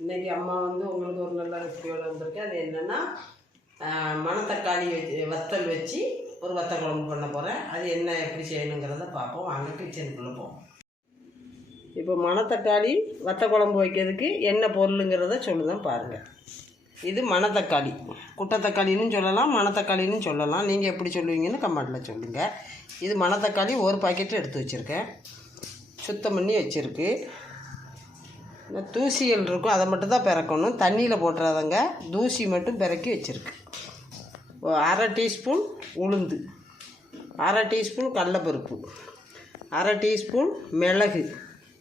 இன்றைக்கி அம்மா வந்து உங்களுக்கு ஒரு நல்ல ரெசிபியோடு வந்திருக்கேன் அது என்னென்னா மணத்தக்காளி வச்சு வத்தல் வச்சு ஒரு வத்த குழம்பு பண்ண போகிறேன் அது என்ன எப்படி செய்யணுங்கிறத பார்ப்போம். வாங்க கிச்சனுக்குள்ளே போவோம். இப்போ மணத்தக்காளி வத்த குழம்பு வைக்கிறதுக்கு என்ன பொருளுங்கிறத சொல்லுதான் பாருங்கள் இது மணத்தக்காளி. குட்டத்தக்காளின்னு சொல்லலாம் மணத்தக்காளின்னு சொல்லலாம். நீங்கள் எப்படி சொல்லுவீங்கன்னு கமெண்டில் சொல்லுங்கள் இது மணத்தக்காளி ஒரு பாக்கெட்டு எடுத்து வச்சுருக்கேன். சுத்தம் பண்ணி வச்சுருக்கு. தூசிகள் இருக்கும் அதை மட்டும் தான் பிறக்கணும். தண்ணியில் போட்டுறாதங்க. தூசி மட்டும் பிறக்கி வச்சுருக்கு. அரை டீஸ்பூன் உளுந்து. அரை டீஸ்பூன் கடலப்பருப்பு. அரை டீஸ்பூன் மிளகு.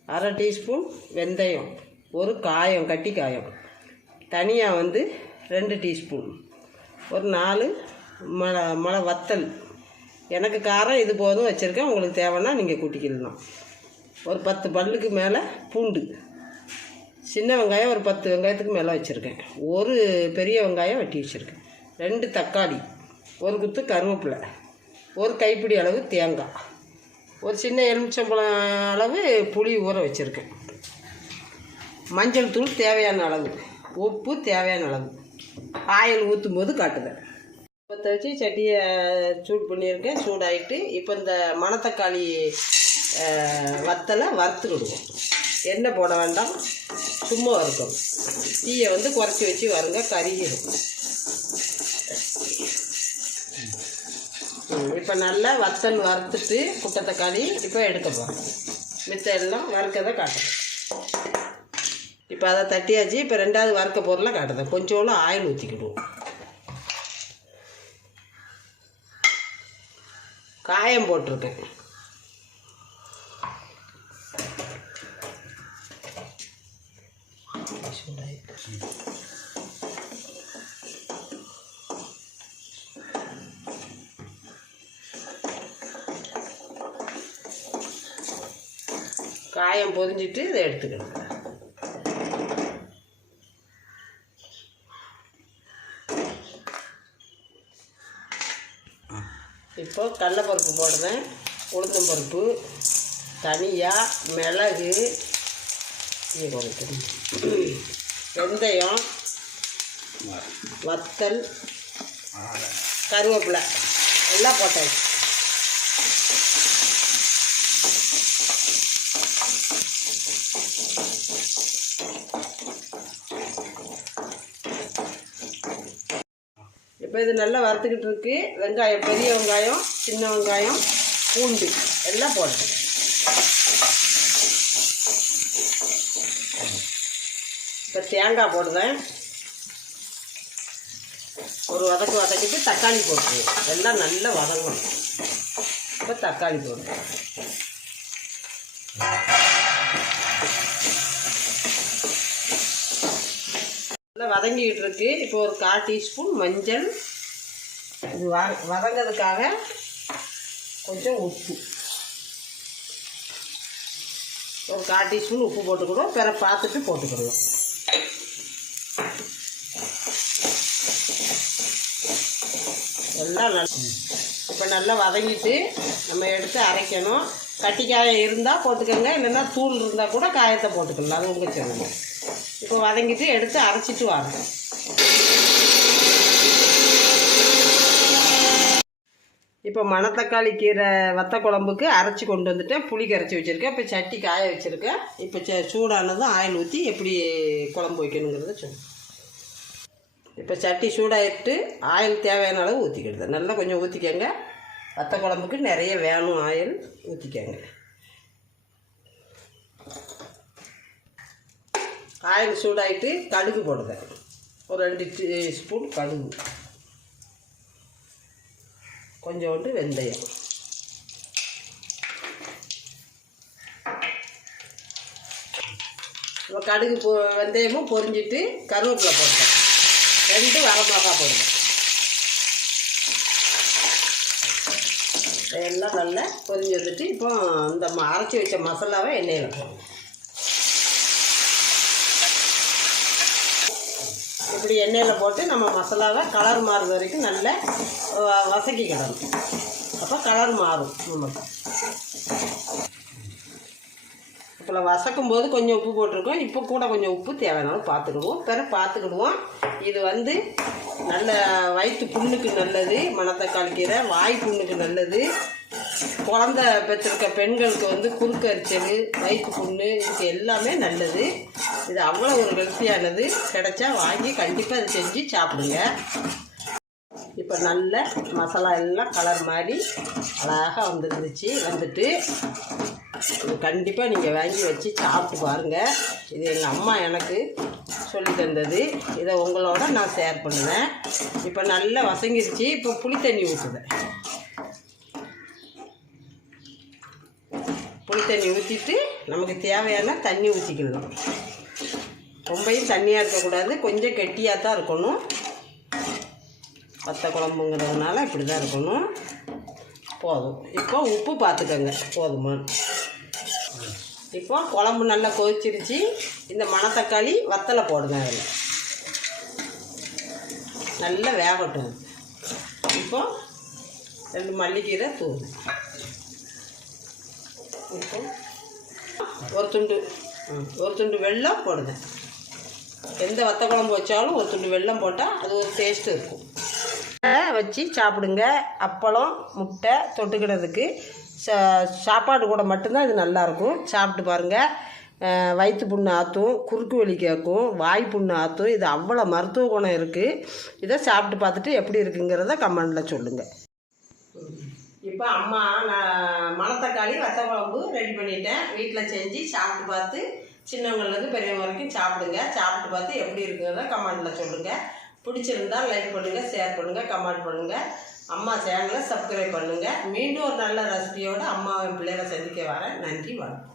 அரை டீஸ்பூன் வெந்தயம். ஒரு காயம் கட்டி காயம். தனியாக வந்து ரெண்டு டீஸ்பூன். ஒரு நாலு மழை மழை வத்தல். எனக்கு காரம் இது போதும் வச்சுருக்கேன். உங்களுக்கு தேவைன்னா நீங்கள் கூட்டிக்கிடலாம். ஒரு பத்து பல்லுக்கு மேலே பூண்டு. சின்ன வெங்காயம் ஒரு பத்து வெங்காயத்துக்கு மேலே வச்சுருக்கேன். ஒரு பெரிய வெங்காயம் வெட்டி வச்சுருக்கேன். ரெண்டு தக்காளி ஒரு குத்து கருவேப்பிலை ஒரு கைப்பிடி அளவு தேங்காய் ஒரு சின்ன எலுமிச்சம்பழம் அளவு புளி ஊற வச்சுருக்கேன். மஞ்சள் தூள் தேவையான அளவு உப்பு தேவையான அளவு ஆயில் ஊற்றும் போது காட்டுதேன் பற்ற வச்சு சட்டியை சூடு பண்ணியிருக்கேன். சூடாயிட்டு இப்போ இந்த மணத்தக்காளி வத்தலை வறுத்துக்கிடுவோம் எண்ணெய் போட வேண்டாம். சும்மா வறுக்கணும் தீயை வந்து குறைச்சி வச்சு வருங்க கருகிடும் இப்போ நல்லா வத்தல் வறுத்துட்டு குட்டை தக்காளி இப்போ எடுக்க போகிறோம் மித்த எல்லாம் வறுக்கதை காட்டுறோம். இப்போ அதை தட்டியாச்சு இப்போ ரெண்டாவது வறுக்க பொருளை காட்டுறேன் கொஞ்சோண்டு ஆயில் ஊற்றிக்கிடுவோம் காயம் போட்டிருக்கேன். காயம் பொரிஞ்சிட்டு இதை எடுத்துக்கணும். இப்போ கடலைப்பருப்பு போடுறேன். உளுந்தம் பருப்பு தனியாக மிளகு வெந்தயம் வத்தல் கருவேப்பிலை எல்லாம் போட்டாச்சு. இப்போ இது நல்லா வறுத்துக்கிட்டு இருக்கு. வெங்காயம் பெரிய வெங்காயம் சின்ன வெங்காயம் பூண்டு எல்லாம் போடுறேன் இப்போ தேங்காய் போடுவேன் ஒரு வதக்கு வதக்கிட்டு தக்காளி போட்டுருவேன் எல்லாம் நல்லா வதங்கணும். இப்போ தக்காளி போடுவேன் நல்லா வதங்கிக்கிட்டு இருக்கு. இப்போ ஒரு கால் டீஸ்பூன் மஞ்சள். இது வ வதங்கிறதுக்காக கொஞ்சம் உப்பு. ஒரு கால் டீஸ்பூன் உப்பு போட்டுக்கிடுவோம் பிற பார்த்துட்டு போட்டுக்கிடுவோம் எல்லாம் நல்லா இப்போ நல்லா வதங்கிட்டு நம்ம எடுத்து அரைக்கணும். கட்டி காயம் இருந்தால் போட்டுக்கோங்க. இல்லைன்னா தூள் இருந்தால் கூட காயத்தை போட்டுக்கலாம். அது உங்கள் சொல்லுங்க இப்போ வதங்கிட்டு எடுத்து அரைச்சிட்டு வாங்க. இப்போ மணத்தக்காளி கீரை வத்த குழம்புக்கு அரைச்சி கொண்டு வந்துட்டேன். புளி கரைச்சி வச்சுருக்கேன். இப்போ சட்டி காய வச்சுருக்கேன். இப்போ ச சூடானதும் ஆயில் ஊற்றி எப்படி குழம்பு வைக்கணுங்கிறத சொல்லுங்கள் இப்போ சட்டி சூடாகிட்டு ஆயில் தேவையான அளவு ஊற்றிக்கிடுது நல்லா கொஞ்சம் ஊற்றிக்கங்க வத்த குழம்புக்கு நிறைய வேணும் ஆயில் ஊற்றிக்கங்க ஆயில் சூடாகிட்டு கடுகு போடுதேன் ஒரு ரெண்டு டீஸ்பூன் கடுகு. கொஞ்சோண்டு வெந்தயம். கடுகு பொ வெந்தயமும் பொரிஞ்சிட்டு கருவேப்பிலை போட்டேன் ரெண்டு வரமிளகா போடுவேன் எல்லாம் நல்லா பொரிஞ்சு வந்துட்டு இப்போ இந்த ம- அரைச்சி வச்ச மசாலாவை எண்ணெயில் போடுவோம் இப்படி எண்ணெயில் போட்டு நம்ம மசாலாவை கலர் மாறுற வரைக்கும் நல்லா வசக்கி வதக்கிக்கிடணும். அப்போ கலர் மாறும். நமக்கு இதில் வசக்கும் போது கொஞ்சம் உப்பு போட்டிருக்கோம். இப்போ கூட கொஞ்சம் உப்பு தேவைனாலும் பார்த்துக்கிடுவோம். பிற பார்த்துக்கிடுவோம். இது வந்து நல்ல வயிற்று புண்ணுக்கு நல்லது மணத்தக்காளி கீரை வாய் புண்ணுக்கு நல்லது. குழந்த பெற்றிருக்க பெண்களுக்கு வந்து குறுக்கரிச்சல் வயிற்று புண்ணு இதுக்கு எல்லாமே நல்லது. இது அவ்வளோ ஒரு ஹெல்த்தியானது. கிடைச்சா வாங்கி கண்டிப்பாக அதை செஞ்சு சாப்பிடுங்க. இப்போ நல்ல மசாலா எல்லாம் கலர் மாதிரி அழகாக வந்துருந்துச்சு வந்துட்டு கண்டிப்பாக நீங்கள் வாங்கி வச்சு சாப்பிட்டு பாருங்கள் இது எங்கள் அம்மா எனக்கு சொல்லி தந்தது. இதை உங்களோட நான் ஷேர் பண்ணுவேன். இப்போ நல்லா வசங்கிருச்சு இப்போ புளி தண்ணி ஊற்றுதேன் புளி தண்ணி ஊற்றிட்டு நமக்கு தேவையான தண்ணி ஊற்றிக்கணும் ரொம்பையும் தண்ணியாக இருக்கக்கூடாது. கொஞ்சம் கெட்டியாக தான் இருக்கணும். வத்த குழம்புங்கிறதுனால இப்படி தான் இருக்கணும். போதும். இப்போ உப்பு பார்த்துக்கோங்க. போதுமான்னு இப்போ குழம்பு நல்லா கொதிச்சிருச்சு. இந்த மணத்தக்காளி வத்தலை போடுங்க அதில் நல்லா வேகட்டும். இப்போ ரெண்டு மல்லிக்கீரை தூள். இப்போ ஒரு துண்டு ம், ஒரு துண்டு வெள்ளம் போடுங்க. எந்த வத்த குழம்பு வச்சாலும் ஒரு துண்டு வெள்ளம் போட்டால் அது ஒரு டேஸ்ட்டு இருக்கும். வச்சு சாப்பிடுங்க. அப்பளம் முட்டை தொட்டுக்கிறதுக்கு சா சாப்பாடு கூட மட்டும்தான் இது நல்லாயிருக்கும். சாப்பிட்டு பாருங்கள் வயிற்று புண்ணு ஆற்றும் குறுக்கு வலி கேட்கும் வாய் புண்ணு ஆற்றும் இது அவ்வளோ மருத்துவ குணம் இருக்குது இதை சாப்பிட்டு பார்த்துட்டு எப்படி இருக்குங்கிறத கமெண்டில் சொல்லுங்கள் இப்போ அம்மா நான் மணத்தக்காளி வத்த குழம்பு ரெடி பண்ணிட்டேன். வீட்டில் செஞ்சு சாப்பிட்டு பார்த்து சின்னவங்கலேருந்து பெரியவங்க வரைக்கும் சாப்பிடுங்க. சாப்பிட்டு பார்த்து எப்படி இருக்குங்கிறத கமெண்டில் சொல்லுங்கள் பிடிச்சிருந்தா லைக் பண்ணுங்கள் ஷேர் பண்ணுங்கள் கமெண்ட் பண்ணுங்கள் அம்மா சேனலை சப்ஸ்கிரைப் பண்ணுங்கள் மீண்டும் ஒரு நல்ல ரெசிபியோடு அம்மாவின் பிள்ளைகளை சந்திக்க வரேன். நன்றி வணக்கம்.